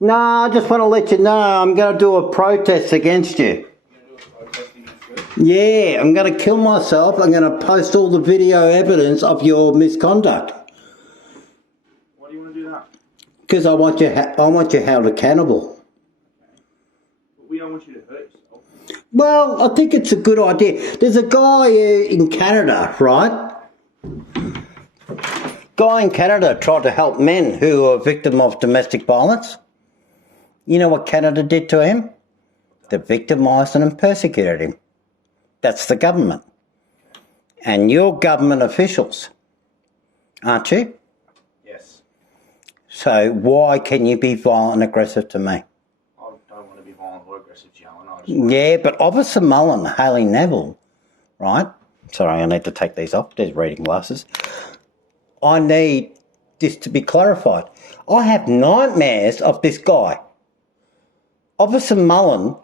No, I just want to let you know I'm going to do a protest against you. Yeah, I'm going to kill myself. I'm going to post all the video evidence of your misconduct. Why do you want to do that? Because I want you held a cannibal. But we don't want you to hurt yourself. Well, I think it's a good idea. There's a guy in Canada, right? Guy in Canada tried to help men who are victim of domestic violence. You know what Canada did to him? They victimised and persecuted him. That's the government. And you're government officials, aren't you? Yes. So why can you be violent and aggressive to me? I don't want to be violent or aggressive to you. Yeah, but Officer Mullen, Hayley Neville, right? Sorry, I need to take these off. There's reading glasses. I need this to be clarified. I have nightmares of this guy. Officer Mullen,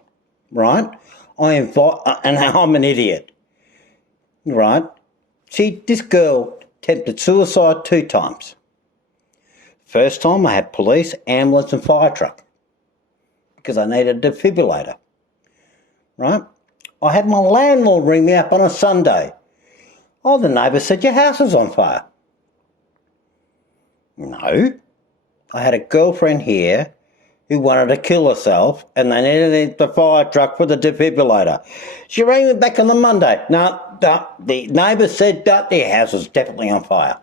right? And I'm an idiot, right? This girl attempted suicide 2 times. First time I had police, ambulance and fire truck because I needed a defibrillator, right? I had my landlord ring me up on a Sunday. Oh, the neighbour said your house is on fire. No. I had a girlfriend here who wanted to kill herself and they needed the fire truck for the defibrillator. She rang me back on the Monday. No, the neighbour said that their house was definitely on fire.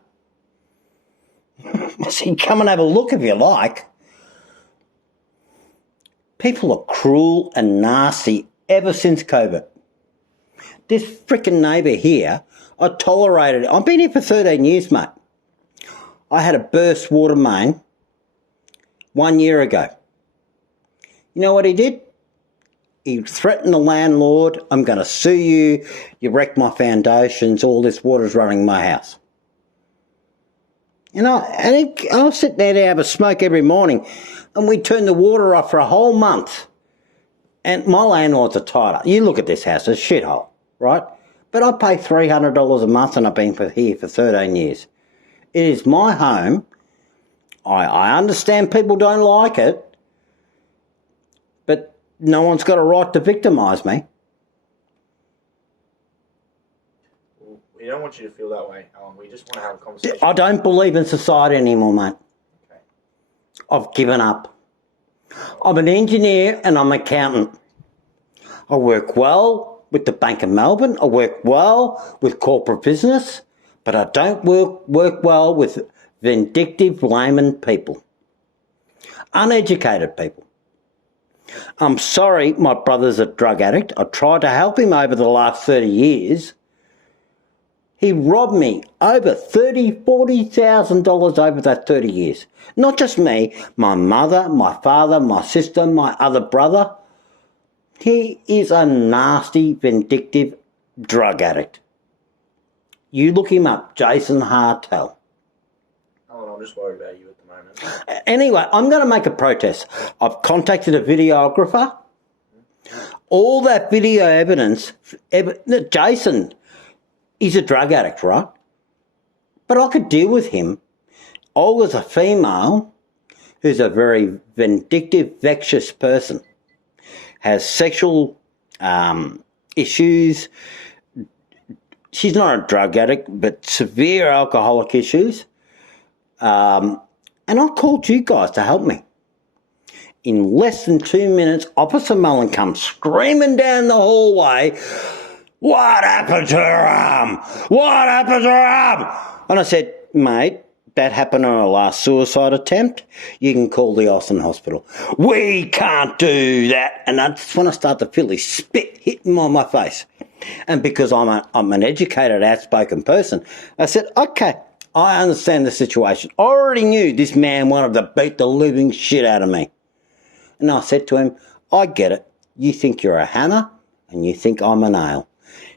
I said, come and have a look if you like. People are cruel and nasty ever since COVID. This frickin' neighbour here, I tolerated it. I've been here for 13 years, mate. I had a burst water main 1 year ago. You know what he did? He threatened the landlord, I'm going to sue you, you wrecked my foundations, all this water's running my house. You know, I'll sit there to have a smoke every morning and we turn the water off for a whole month. And my landlord's a tighter. You look at this house, it's a shithole, right? But I pay $300 a month and I've been here for 13 years. It is my home. I understand people don't like it, but no one's got a right to victimise me. Well, we don't want you to feel that way, Alan. We just want to have a conversation. I don't believe in society anymore, mate. Okay. I've given up. I'm an engineer and I'm an accountant. I work well with the Bank of Melbourne. I work well with corporate business, but I don't work well with vindictive, layman people. Uneducated people. I'm sorry my brother's a drug addict. I tried to help him over the last 30 years. He robbed me over $40,000 over that 30 years. Not just me, my mother, my father, my sister, my other brother. He is a nasty, vindictive drug addict. You look him up, Jason Hartel. Alan, I'm just worried about you at the moment. Anyway, I'm going to make a protest. I've contacted a videographer. All that video evidence, Jason, he's a drug addict, right? But I could deal with him. Olga's a female who's a very vindictive, vexatious person. Has sexual issues. She's not a drug addict, but severe alcoholic issues. And I called you guys to help me. In less than 2 minutes, Officer Mullen comes screaming down the hallway, "What happened to her arm? What happened to her arm?" And I said, "Mate, that happened on her last suicide attempt. You can call the Austin Hospital." "We can't do that." And I just want to start to feel his spit hitting on my face. And because I'm an educated, outspoken person, I said, okay, I understand the situation. I already knew this man wanted to beat the living shit out of me. And I said to him, I get it. You think you're a hammer and you think I'm a nail.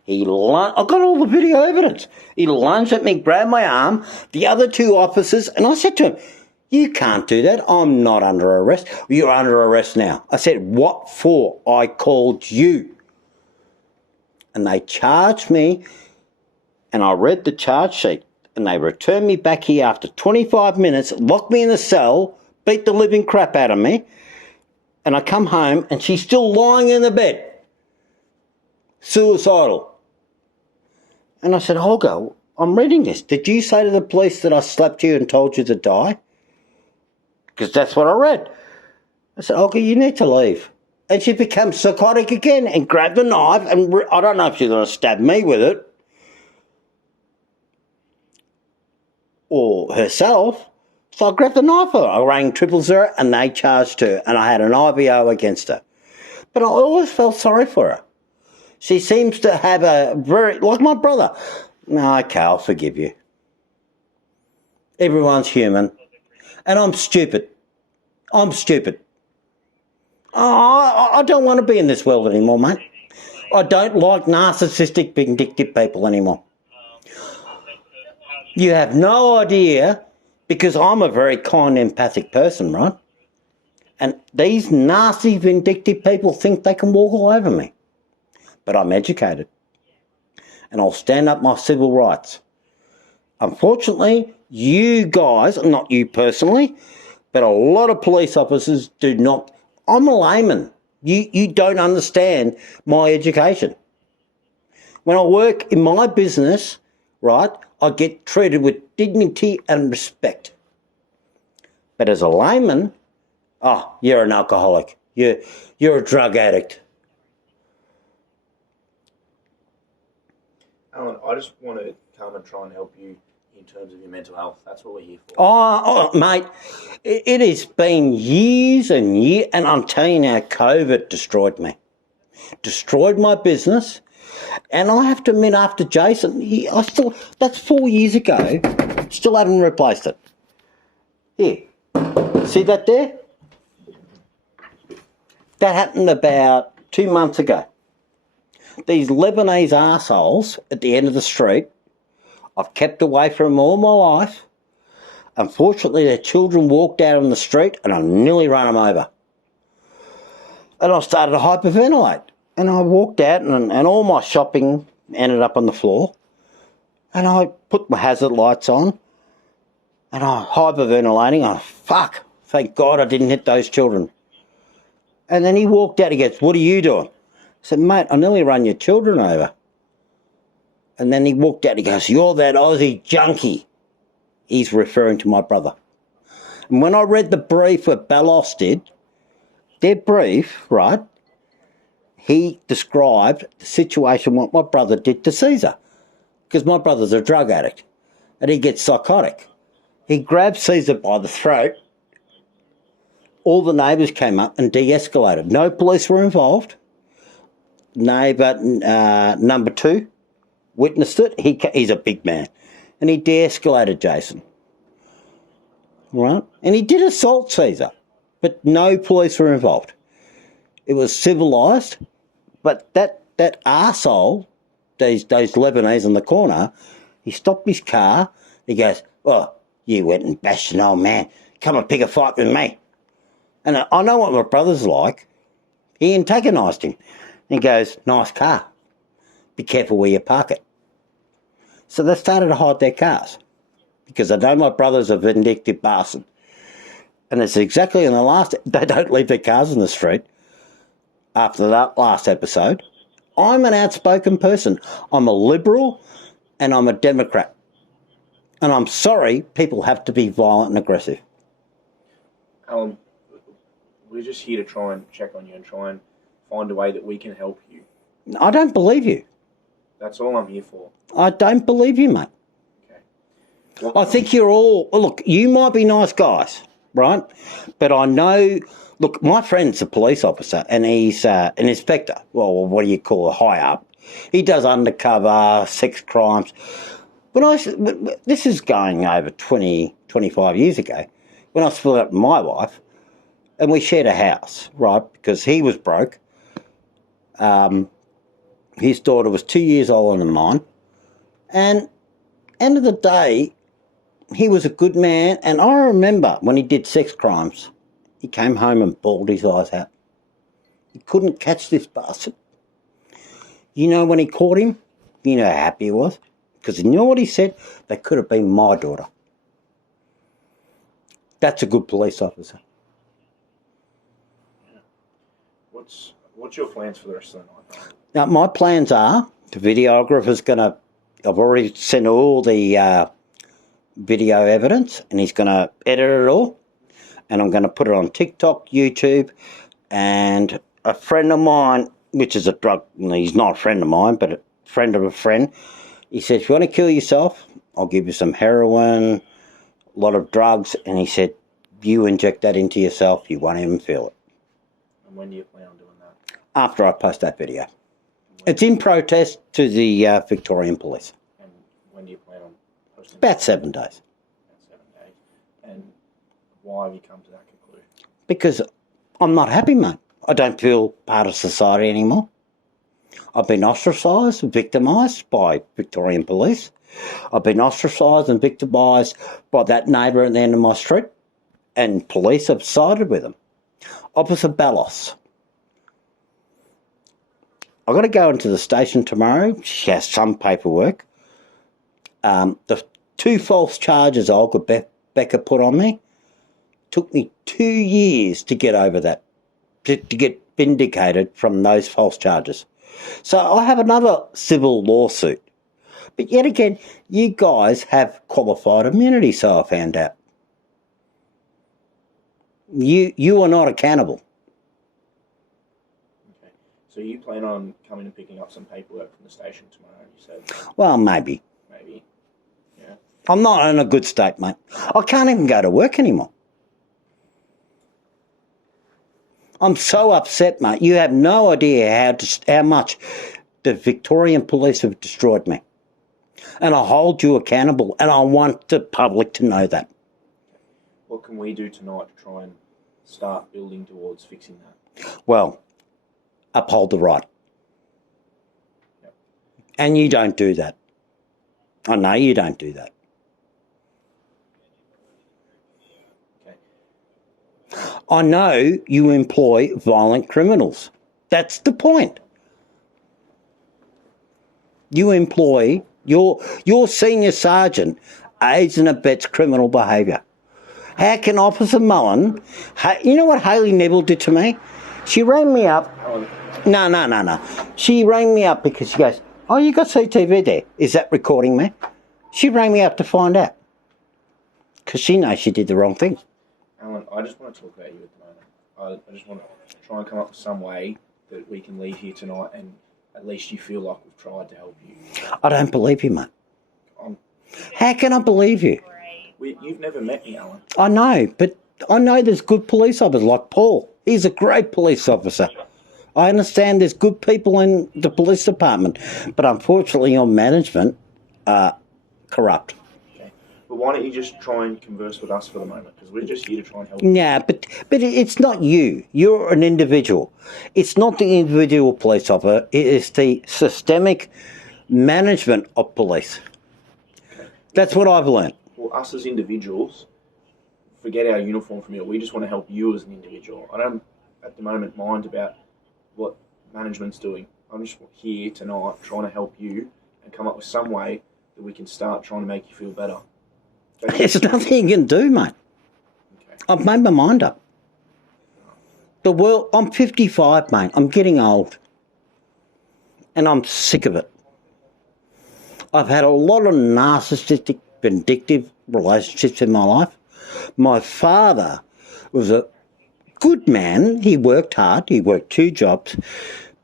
I got all the video evidence. He lunged at me, grabbed my arm, the other 2 officers, and I said to him, you can't do that. I'm not under arrest. You're under arrest now. I said, what for? I called you. And they charged me, and I read the charge sheet, and they returned me back here after 25 minutes, locked me in the cell, beat the living crap out of me. And I come home and she's still lying in the bed. Suicidal. And I said, Olga, I'm reading this. Did you say to the police that I slapped you and told you to die? Because that's what I read. I said, Olga, you need to leave. And she becomes psychotic again and grabbed the knife. And I don't know if she's going to stab me with it or herself. So I grabbed the knife for her. I rang 000 and they charged her. And I had an IBO against her. But I always felt sorry for her. She seems to have a very, like my brother. No, okay, I'll forgive you. Everyone's human. And I'm stupid. I'm stupid. Oh, I don't want to be in this world anymore, mate. I don't like narcissistic, vindictive people anymore. You have no idea, because I'm a very kind, empathic person, right? And these nasty, vindictive people think they can walk all over me. But I'm educated. And I'll stand up my civil rights. Unfortunately, you guys, not you personally, but a lot of police officers do not. I'm a layman. You don't understand my education. When I work in my business, right, I get treated with dignity and respect. But as a layman, you're an alcoholic. You're a drug addict. Alan, I just want to come and try and help you in terms of your mental health. That's what we're here for. Mate, it has been years and years, and I'm telling you now, COVID destroyed me. Destroyed my business. And I have to admit, after Jason, that's 4 years ago, still haven't replaced it. Here, see that there? That happened about 2 months ago. These Lebanese arseholes at the end of the street, I've kept away from them all my life. Unfortunately, their children walked out on the street and I nearly ran them over. And I started to hyperventilate. And I walked out and all my shopping ended up on the floor. And I put my hazard lights on and I'm hyperventilating. Fuck, thank God I didn't hit those children. And then he walked out, he goes, what are you doing? I said, mate, I nearly run your children over. And then he walked out, he goes, you're that Aussie junkie. He's referring to my brother. And when I read the brief that Bellos did, their brief, right, he described the situation what my brother did to Caesar. Because my brother's a drug addict and he gets psychotic. He grabbed Caesar by the throat. All the neighbours came up and de-escalated. No police were involved. Neighbour number 2 witnessed it. He's a big man. And he de-escalated Jason. Right? And he did assault Caesar. But no police were involved. It was civilised. But that arsehole, those Lebanese in the corner, he stopped his car. He goes, oh, you went and bashed an old man. Come and pick a fight with me. And I know what my brother's like. He antagonised him. He goes, nice car. Be careful where you park it. So they started to hide their cars because I know my brother's a vindictive bastard. And it's exactly in the last, they don't leave their cars in the street after that last episode. I'm an outspoken person. I'm a liberal and I'm a Democrat. And I'm sorry people have to be violent and aggressive. Alan, we're just here to try and check on you and try and find a way that we can help you. I don't believe you. That's all I'm here for. I don't believe you, mate. Okay. I think you're all, look, you might be nice guys, right? But I know, look, my friend's a police officer and he's an inspector. Well, what do you call a high up? He does undercover, sex crimes. But this is going over 20, 25 years ago when I split up with my wife and we shared a house, right? Because he was broke. His daughter was 2 years older than mine. And end of the day, he was a good man. And I remember when he did sex crimes, he came home and bawled his eyes out. He couldn't catch this bastard. You know when he caught him, you know how happy he was? Because you know what he said? They could have been my daughter. That's a good police officer. What's your plans for the rest of the night, Alan? Now, my plans are the videographer's going to... I've already sent all the video evidence, and he's going to edit it all, and I'm going to put it on TikTok, YouTube, and a friend of mine, which is a drug... He's not a friend of mine, but a friend of a friend, he said, if you want to kill yourself, I'll give you some heroin, a lot of drugs, and he said, you inject that into yourself, you won't even feel it. And when do you plan on doing that? After I post that video. It's in protest to the Victorian Police. And when do you plan on posting About 7 days. About 7 days. And why have you come to that conclusion? Because I'm not happy, mate. I don't feel part of society anymore. I've been ostracised and victimised by Victorian Police. I've been ostracised and victimised by that neighbour at the end of my street, and police have sided with them. Officer Ballos. I've got to go into the station tomorrow. She has some paperwork. The 2 false charges Olga Becker put on me took me 2 years to get over that, to get vindicated from those false charges. So I have another civil lawsuit. But yet again, you guys have qualified immunity, so I found out. You are not accountable. Okay. So you plan on coming and picking up some paperwork from the station tomorrow, you said? Well, maybe. Maybe. Yeah. I'm not in a good state, mate. I can't even go to work anymore. I'm so upset, mate. You have no idea how much the Victorian Police have destroyed me. And I hold you accountable, and I want the public to know that. What can we do tonight to try and start building towards fixing that? Well, uphold the right. Yep. And you don't do that. I know you don't do that. Okay. I know you employ violent criminals. That's the point. You employ... Your senior sergeant aids and abets criminal behaviour. How can Officer Mullen... You know what Hayley Neville did to me? She rang me up... No. She rang me up because she goes, oh, you got CCTV there. Is that recording me? She rang me up to find out. Because she knows she did the wrong thing. Alan, I just want to talk about you at the moment. I just want to try and come up with some way that we can leave here tonight and at least you feel like we've tried to help you. I don't believe you, mate. Um, How can I believe you? You've never met me, Alan. I know, but I know there's good police officers like Paul. He's a great police officer. I understand there's good people in the police department, but unfortunately your management are corrupt. Okay. But why don't you just try and converse with us for the moment? Because we're just here to try and help you. Yeah, but it's not you. You're an individual. It's not the individual police officer. It is the systemic management of police. Okay. That's what I've learned. Well, us as individuals, forget our uniform from here. We just want to help you as an individual. I don't, at the moment, mind about what management's doing. I'm just here tonight trying to help you and come up with some way that we can start trying to make you feel better. Okay? There's nothing you can do, mate. Okay. I've made my mind up. The world, I'm 55, mate. I'm getting old. And I'm sick of it. I've had a lot of narcissistic, vindictive relationships in my life. My father was a good man. He worked hard. He worked 2 jobs.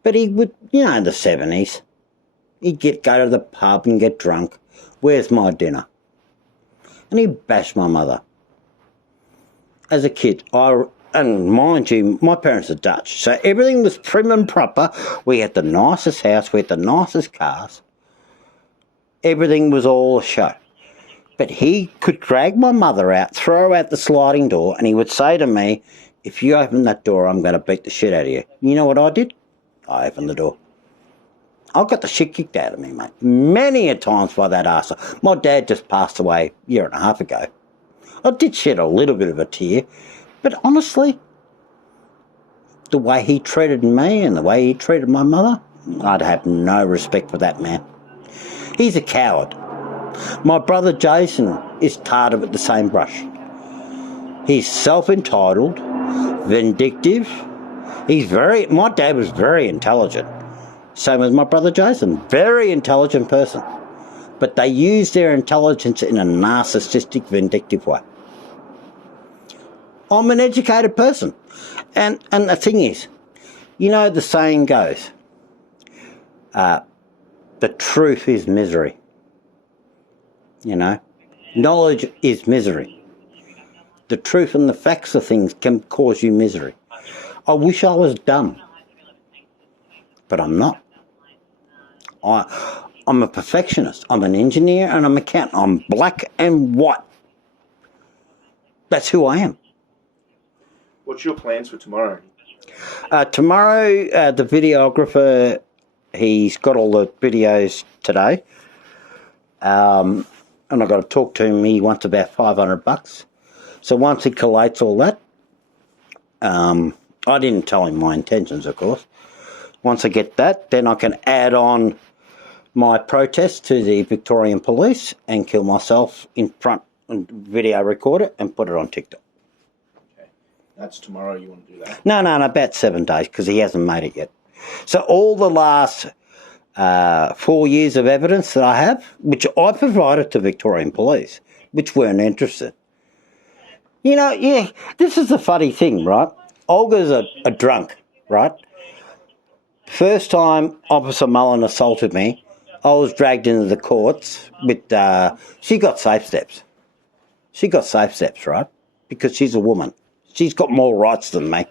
But he would, in the 70s, he'd go to the pub and get drunk. Where's my dinner? And he'd bash my mother. As a kid, and mind you, my parents are Dutch, so everything was prim and proper. We had the nicest house, we had the nicest cars. Everything was all a show. But he could drag my mother out, throw her out the sliding door, and he would say to me, if you open that door, I'm going to beat the shit out of you. You know what I did? I opened the door. I got the shit kicked out of me, mate. Many a times by that arsehole. My dad just passed away a year and a half ago. I did shed a little bit of a tear, but honestly, the way he treated me and the way he treated my mother, I'd have no respect for that man. He's a coward. My brother Jason is tarred with the same brush. He's self-entitled, vindictive. My dad was very intelligent. Same as my brother Jason. Very intelligent person. But they use their intelligence in a narcissistic, vindictive way. I'm an educated person. And the thing is, you know the saying goes, the truth is misery. You know? Knowledge is misery. The truth and the facts of things can cause you misery. I wish I was dumb. But I'm not. I'm a perfectionist. I'm an engineer and I'm an accountant. I'm black and white. That's who I am. What's your plans for tomorrow? Tomorrow, the videographer, he's got all the videos today. And I've got to talk to him. He wants about $500. So once he collates all that, I didn't tell him my intentions, of course. Once I get that, then I can add on my protest to the Victorian Police and kill myself in front and video record it and put it on TikTok. Okay. That's tomorrow you want to do that? No, about 7 days because he hasn't made it yet. So all the last 4 years of evidence that I have, which I provided to Victorian Police, which weren't interested. You know, yeah, this is the funny thing, right? Olga's a drunk, right? First time Officer Mullen assaulted me, I was dragged into the courts with, she got safe steps. She got safe steps, right? Because she's a woman. She's got more rights than me.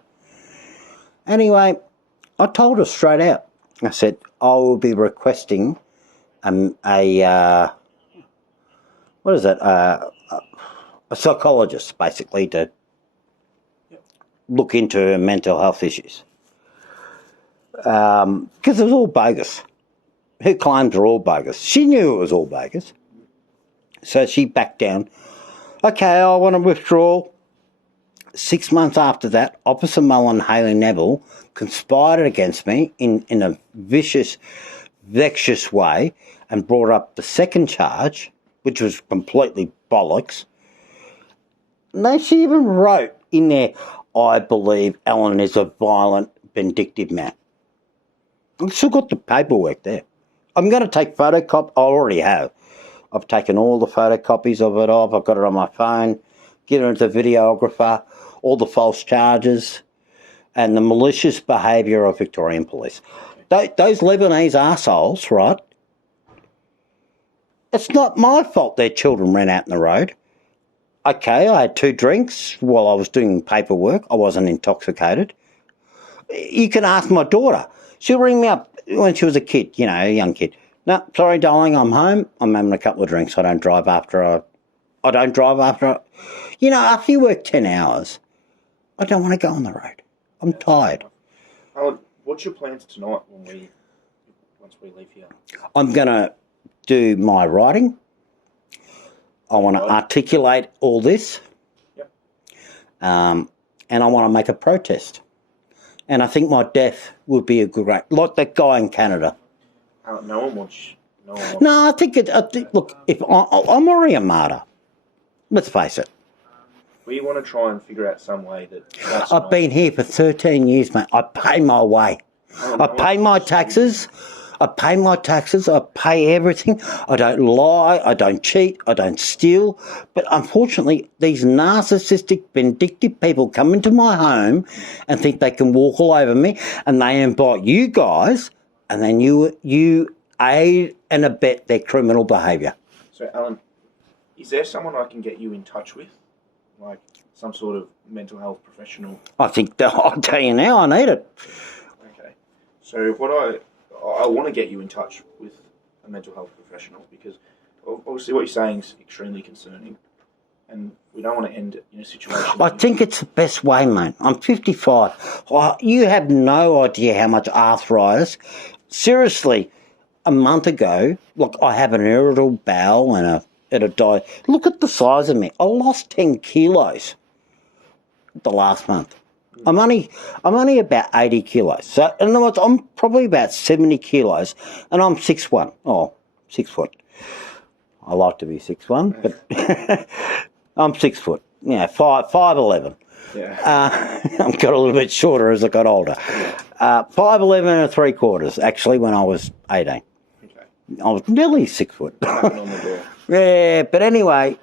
Anyway, I told her straight out. I said, I will be requesting a psychologist, basically, to look into her mental health issues. Because it was all bogus. Her claims are all bogus. She knew it was all bogus. So she backed down. Okay, I want to withdraw. 6 months after that, Officer Mullen and Hayley Neville conspired against me in a vicious, vexatious way and brought up the second charge, which was completely bollocks. And she even wrote in there, I believe Alan is a violent, vindictive man. I've still got the paperwork there. I'm going to take photocopy. I already have. I've taken all the photocopies of it off. I've got it on my phone. Given it to the videographer. All the false charges. And the malicious behaviour of Victorian Police. Those Lebanese arseholes, right? It's not my fault their children ran out in the road. Okay, I had 2 drinks while I was doing paperwork. I wasn't intoxicated. You can ask my daughter. She'll ring me up when she was a kid, you know, a young kid. No, sorry, darling, I'm home. I'm having a couple of drinks. I don't drive after. You know, after you work 10 hours, I don't want to go on the road. I'm tired. Alan, what's your plans tonight once we leave here? I'm going to do my writing. I want to articulate all this. Yep. And I want to make a protest. And I think my death would be a great, like that guy in Canada. No one wants. No, I think look, if I'm already a martyr. Let's face it. We want to try and figure out some way that. I've been here for 13 years, mate. I pay my way. I pay my taxes. I pay everything. I don't lie. I don't cheat. I don't steal. But unfortunately, these narcissistic, vindictive people come into my home and think they can walk all over me, and they invite you guys, and then you aid and abet their criminal behaviour. So, Alan, is there someone I can get you in touch with? Like some sort of mental health professional? I think, I'll tell you now, I need it. Okay. So I want to get you in touch with a mental health professional because obviously what you're saying is extremely concerning and we don't want to end it in a situation... I think it's the best way, mate. I'm 55. You have no idea how much arthritis. Seriously, a month ago, look, I have an irritable bowel and a diet. Look at the size of me. I lost 10 kilos the last month. I'm only about 80 kilos. So, in other words, I'm probably about 70 kilos, and I'm 6'1". Oh, 6 foot. I like to be 6'1", but I'm 6 foot. 5'11". Yeah. I've got a little bit shorter as I got older. 5'11 and 3/4, actually, when I was 18. Okay. I was nearly 6 foot. Knocking on the door. Yeah, but anyway,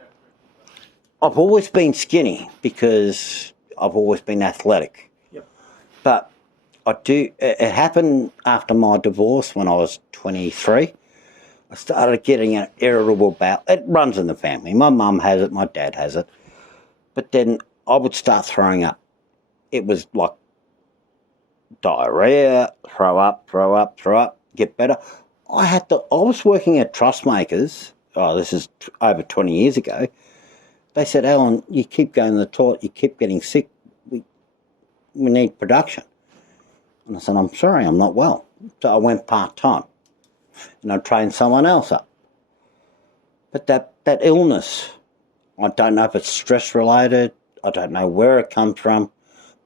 I've always been skinny because I've always been athletic. Yep. But it happened after my divorce when I was 23. I started getting an irritable bowel. It runs in the family. My mum has it, my dad has it. But then I would start throwing up. It was like diarrhea, throw up, get better. I was working at Trustmakers. Oh, this is over 20 years ago. They said, Alan, you keep going to the toilet, you keep getting sick. We need production. And I said, I'm sorry, I'm not well. So I went part-time and I trained someone else up. But that illness, I don't know if it's stress-related, I don't know where it comes from,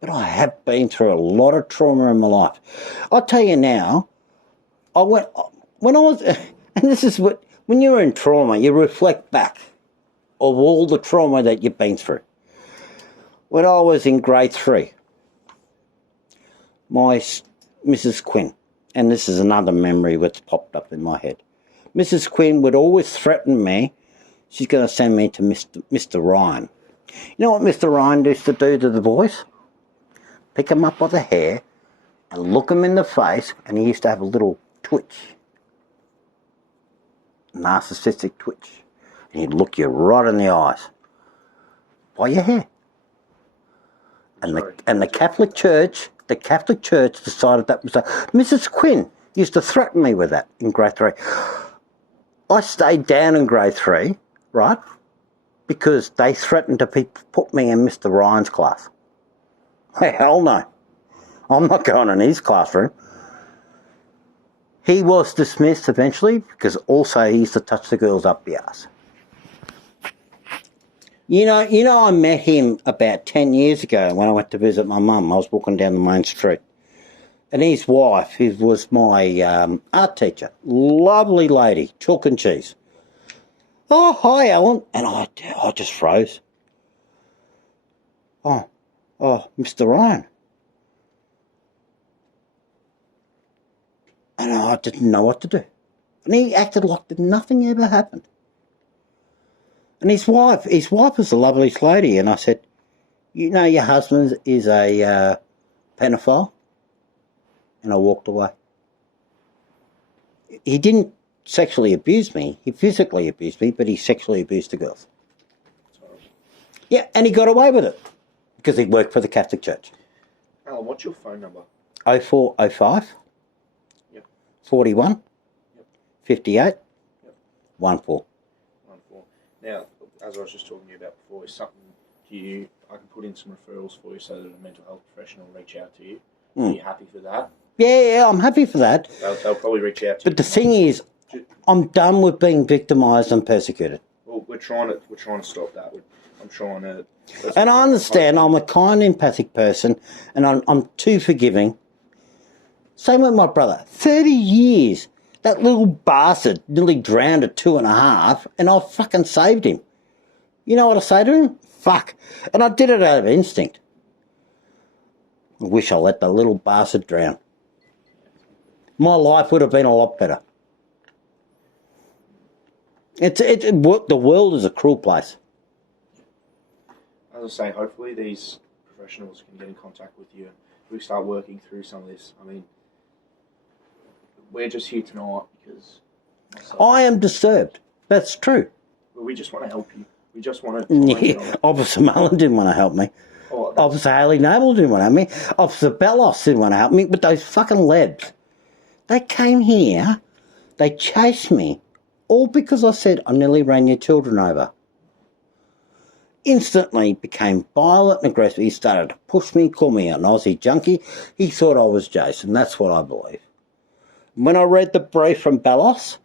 but I have been through a lot of trauma in my life. I'll tell you now, when I was, and this is when you're in trauma, you reflect back of all the trauma that you've been through. When I was in grade 3, my Mrs. Quinn, and this is another memory that's popped up in my head. Mrs. Quinn would always threaten me. She's going to send me to Mr. Ryan. You know what Mr. Ryan used to do to the boys? Pick him up by the hair and look him in the face, and he used to have a little twitch. Narcissistic twitch. And he'd look you right in the eyes. By your hair. And the Catholic Church decided that was Mrs. Quinn used to threaten me with that in grade 3. I stayed down in grade 3, right? Because they threatened to put me in Mr. Ryan's class. Hell no. I'm not going in his classroom. He was dismissed eventually because also he used to touch the girls up the arse. You know, I met him about 10 years ago when I went to visit my mum. I was walking down the main street. And his wife, who was my art teacher, lovely lady, chalk and cheese. Oh, hi, Alan. And I just froze. Oh, Mr. Ryan. And I didn't know what to do. And he acted like nothing ever happened. And his wife was a lovely lady. And I said, you know your husband is a pedophile? And I walked away. He didn't sexually abuse me. He physically abused me, but he sexually abused the girls. Yeah, and he got away with it because he worked for the Catholic Church. Alan, what's your phone number? 0405 Yep. 41 Yep. 58 Yep. 14. Now, as I was just talking to you about before, is something I can put in some referrals for you so that a mental health professional will reach out to you. Are you happy for that? Yeah, I'm happy for that. They'll probably reach out to you. But the thing is, I'm done with being victimised and persecuted. Well, we're trying to stop that. I'm trying to. And I understand I'm a kind, empathic person, and I'm too forgiving. Same with my brother. 30 years. That little bastard nearly drowned at 2.5, and I fucking saved him. You know what I say to him? Fuck. And I did it out of instinct. I wish I let the little bastard drown. My life would have been a lot better. The world is a cruel place. As I say, hopefully these professionals can get in contact with you and we start working through some of this. I mean, we're just here tonight because I am disturbed. That's true. We just want to help you. We just want to. Yeah, Officer Mullen didn't want to help me. Oh, Officer Haley Noble didn't want to help me. Officer Bellos didn't want to help me. But those fucking lebs, they came here, they chased me, all because I said I nearly ran your children over. Instantly became violent and aggressive. He started to push me, call me an Aussie junkie. He thought I was Jason. That's what I believe. When I read the brief from Bellos,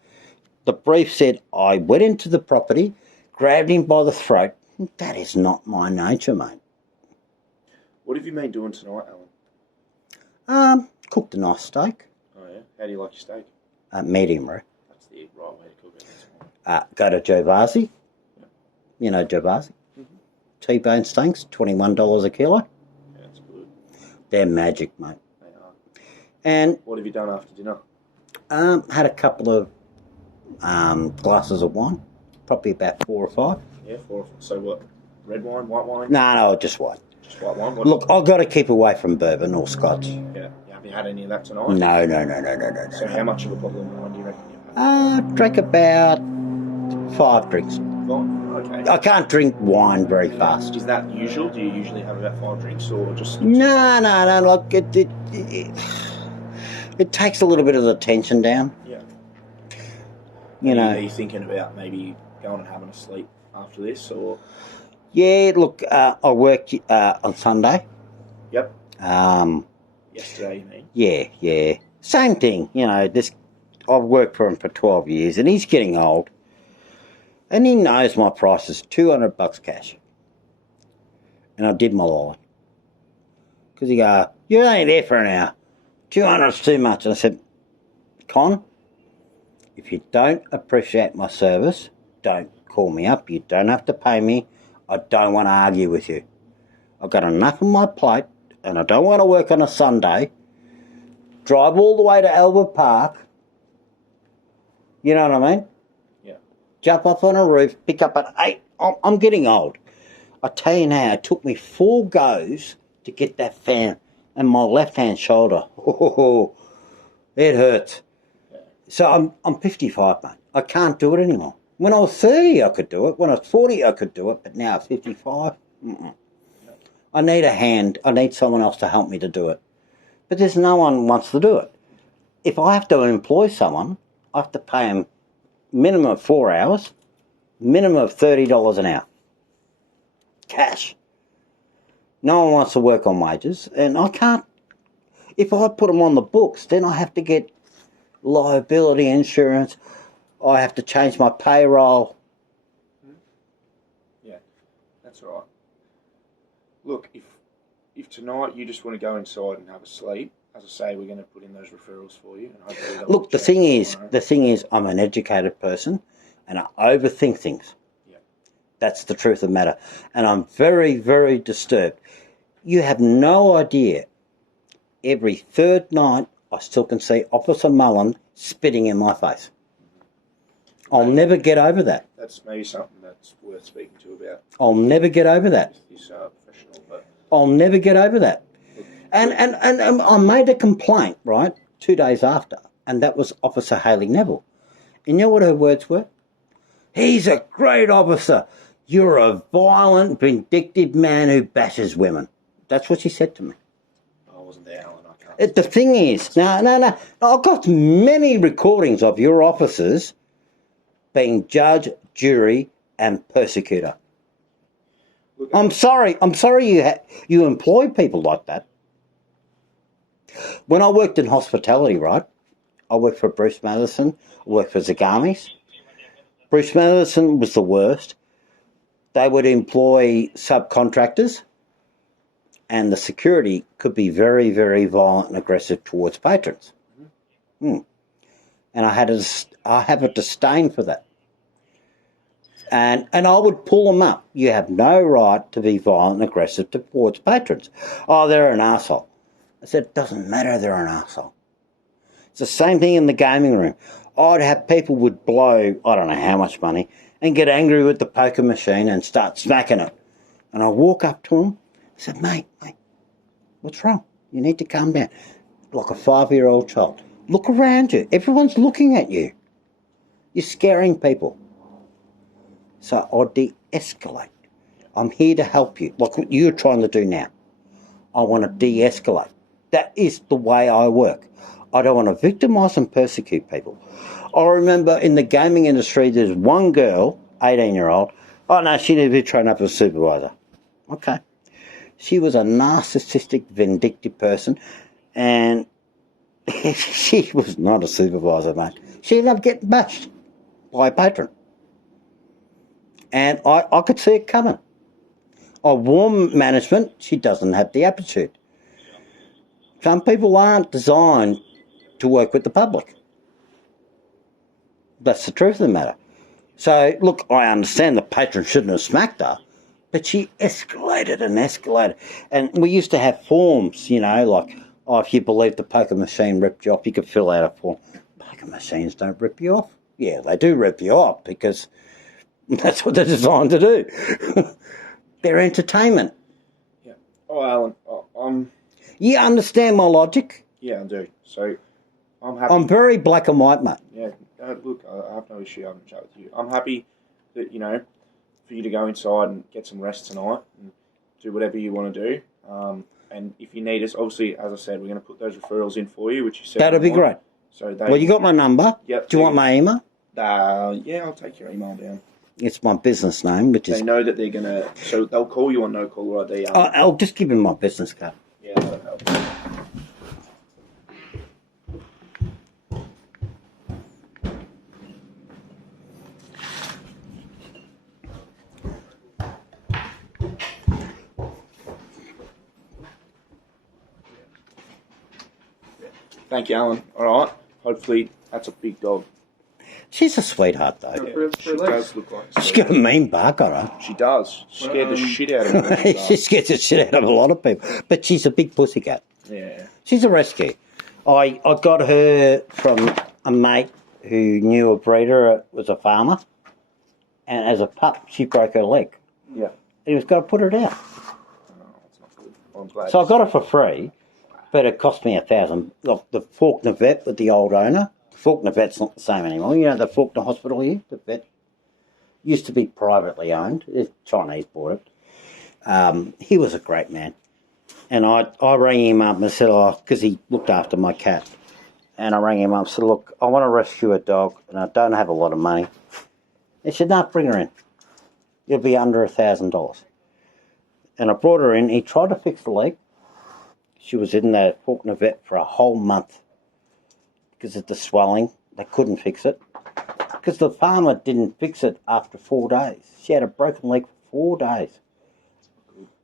the brief said I went into the property, grabbed him by the throat. That is not my nature, mate. What have you been doing tonight, Alan? Cooked a nice steak. Oh yeah. How do you like your steak? Medium rare. That's the right way to cook it. Go to Joe Varsi. Yep. You know Joe Varsi? Mm-hmm. T-bone steaks, $21 a kilo. Yeah, that's good. They're magic, mate. They are. And What have you done after dinner? had a couple of glasses of wine, probably about 4 or 5. Yeah, 4. So what? Red wine, white wine? No, just white. Just white wine? Look, I've got to keep away from bourbon or scotch. Yeah. Have you had any of that tonight? No. So how much of a bottle of wine do you reckon you've had? Drank about 5 drinks. Fine. Okay. I can't drink wine very fast. Is that usual? Do you usually have about 5 drinks or just... No. Look, it takes a little bit of the tension down. Yeah. You know. Are you thinking about maybe going and having a sleep after this or... Yeah, look, I worked on Sunday. Yep. Yesterday, you mean? Yeah. Same thing, you know, I've worked for him for 12 years and he's getting old. And he knows my price is $200 cash. And I did my line. Because he go, you're only there for an hour. 200 is too much. And I said, Con, if you don't appreciate my service, don't call me up. You don't have to pay me. I don't want to argue with you. I've got enough on my plate and I don't want to work on a Sunday. Drive all the way to Albert Park. You know what I mean? Yeah. Jump off on a roof, pick up at 8. I'm getting old. I tell you now, it took me 4 goes to get that fan and my left-hand shoulder. Oh, it hurts. Yeah. So I'm 55, mate. I can't do it anymore. When I was 30, I could do it. When I was 40, I could do it. But now at 55, I need a hand. I need someone else to help me to do it. But there's no one wants to do it. If I have to employ someone, I have to pay them minimum of 4 hours, minimum of $30 an hour. Cash. No one wants to work on wages, and I can't. If I put them on the books, then I have to get liability insurance. I have to change my payroll. Yeah, that's right. Look, if tonight you just want to go inside and have a sleep, as I say, we're going to put in those referrals for you. And hopefully look, the thing is, I'm an educated person, and I overthink things. Yeah. That's the truth of the matter, and I'm very, very disturbed. You have no idea. Every third night, I still can see Officer Mullen spitting in my face. I'll never get over that. That's maybe something that's worth speaking to about. I'll never get over that. This professional, but I'll never get over that. And I made a complaint, right, 2 days after, and that was Officer Hayley Neville. And you know what her words were? He's a great officer. You're a violent, vindictive man who bashes women. That's what she said to me. I wasn't there, Alan. I can't. The thing is, no. I've got many recordings of your officers being judge, jury, and persecutor. Look, I'm sorry you employ people like that. When I worked in hospitality, right, I worked for Bruce Matheson, I worked for Zagamis. Bruce Matheson was the worst. They would employ subcontractors, and the security could be very, very violent and aggressive towards patrons. And I have a disdain for that. And I would pull them up. You have no right to be violent and aggressive towards patrons. Oh, they're an arsehole. I said, it doesn't matter, they're an arsehole. It's the same thing in the gaming room. I'd have people would blow, I don't know how much money, and get angry with the poker machine and start smacking it. And I walk up to them, I said, mate, what's wrong? You need to calm down. Like a 5-year-old child. Look around you. Everyone's looking at you. You're scaring people. So I de-escalate. I'm here to help you, like what you're trying to do now. I want to de-escalate. That is the way I work. I don't want to victimise and persecute people. I remember in the gaming industry, there's one girl, 18-year-old. Oh, no, she needed to be trained up as a supervisor. Okay. She was a narcissistic, vindictive person, and she was not a supervisor, mate. She ended up getting bashed by a patron. And I could see it coming. I warn management, she doesn't have the aptitude. Some people aren't designed to work with the public. That's the truth of the matter. So, look, I understand the patron shouldn't have smacked her, But she escalated and escalated. And we used to have forms, like, if you believe the poker machine ripped you off, you could fill out a form. Poker machines don't rip you off. Yeah, they do rip you off because that's what they're designed to do. They're entertainment. Yeah. Oh, Alan, You understand my logic? yeah, I do. So, I'm happy. I'm very black and white, mate. Yeah, look, I have no issue having a chat with you. I'm happy that, for you to go inside and get some rest tonight and do whatever you want to do. And if you need us, obviously, as I said, we're going to put those referrals in for you, which you said. That'd be great. So Well, you got my number? Yep. Do you want my email? Yeah, I'll take your email down. It's my business name, which They is... know that they're going to... So they'll call you on no caller ID. I'll just give him my business card. Yeah, that'll help. Thank you, Alan. All right. Hopefully, that's a big dog. She's a sweetheart, though. Yeah, she does look like. She's got a mean bark on her. She does. She scared the shit out of me. She scares the shit out of a lot of people. But she's a big pussycat. Yeah. She's a rescue. I got her from a mate who knew a breeder, was a farmer. And as a pup, she broke her leg. Yeah. And he was going to put her down. Oh, that's not good. Well, I'm glad. So I got her for free, but it cost me $1,000. Look, the Faulkner vet with the old owner. The Faulkner vet's not the same anymore. You know the Faulkner Hospital here, the vet used to be privately owned. The Chinese bought it. He was a great man. And I rang him up and said, because he looked after my cat. And I rang him up and said, look, I want to rescue a dog and I don't have a lot of money. He said, no, bring her in. It'll be under $1,000. And I brought her in. He tried to fix the leg. She was in the Faulkner vet for a whole month because of the swelling. They couldn't fix it because the farmer didn't fix it after 4 days. She had a broken leg for 4 days.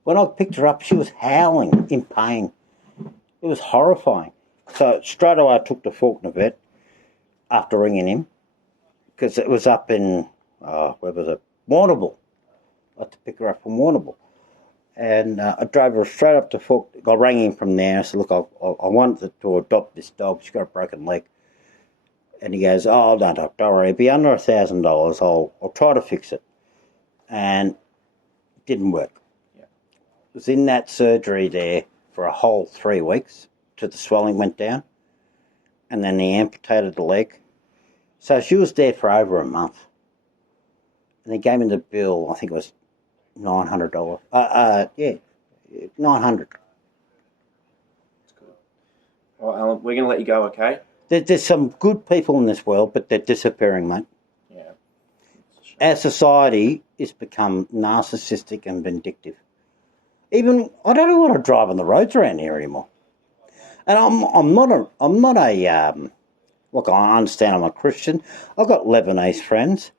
When I picked her up, she was howling in pain. It was horrifying. So straight away I took the Faulkner vet after ringing him because it was up in, where was it? Warrnambool. I had to pick her up from Warrnambool. And I drove her straight up to Faulkner. I rang him from there. I said, look, I wanted to adopt this dog. She's got a broken leg. And he goes, oh, no, don't worry. It'll be under $1,000. I'll try to fix it. And it didn't work. Yeah. It was in that surgery there for a whole 3 weeks till the swelling went down. And then he amputated the leg. So she was there for over a month. And he gave me the bill, I think it was $900. Yeah, $900. That's good. All right, Alan, we're going to let you go, okay? There's some good people in this world, but they're disappearing, mate. Yeah. Our society has become narcissistic and vindictive. Even I don't want to drive on the roads around here anymore. And I'm not a look, I understand I'm a Christian. I've got Lebanese friends.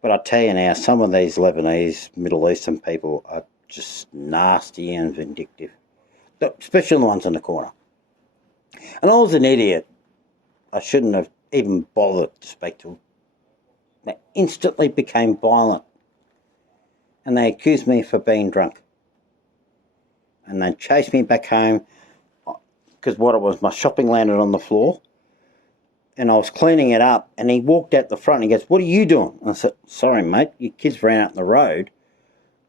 But I tell you now, some of these Lebanese, Middle Eastern people are just nasty and vindictive, especially the ones in the corner. And I was an idiot. I shouldn't have even bothered to speak to them. They instantly became violent. And they accused me for being drunk. And they chased me back home because what it was, my shopping landed on the floor. And I was cleaning it up, and he walked out the front, and he goes, what are you doing? And I said, sorry, mate, your kids ran out in the road,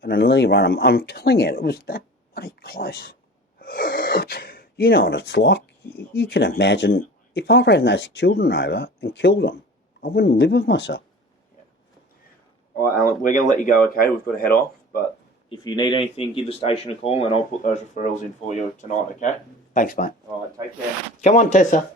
and I nearly ran them. I'm telling you, it was that bloody close. You know what it's like. You can imagine, if I ran those children over and killed them, I wouldn't live with myself. All right, Alan, we're going to let you go, okay? We've got to head off, but if you need anything, give the station a call, and I'll put those referrals in for you tonight, okay? Thanks, mate. All right, take care. Come on, Tessa.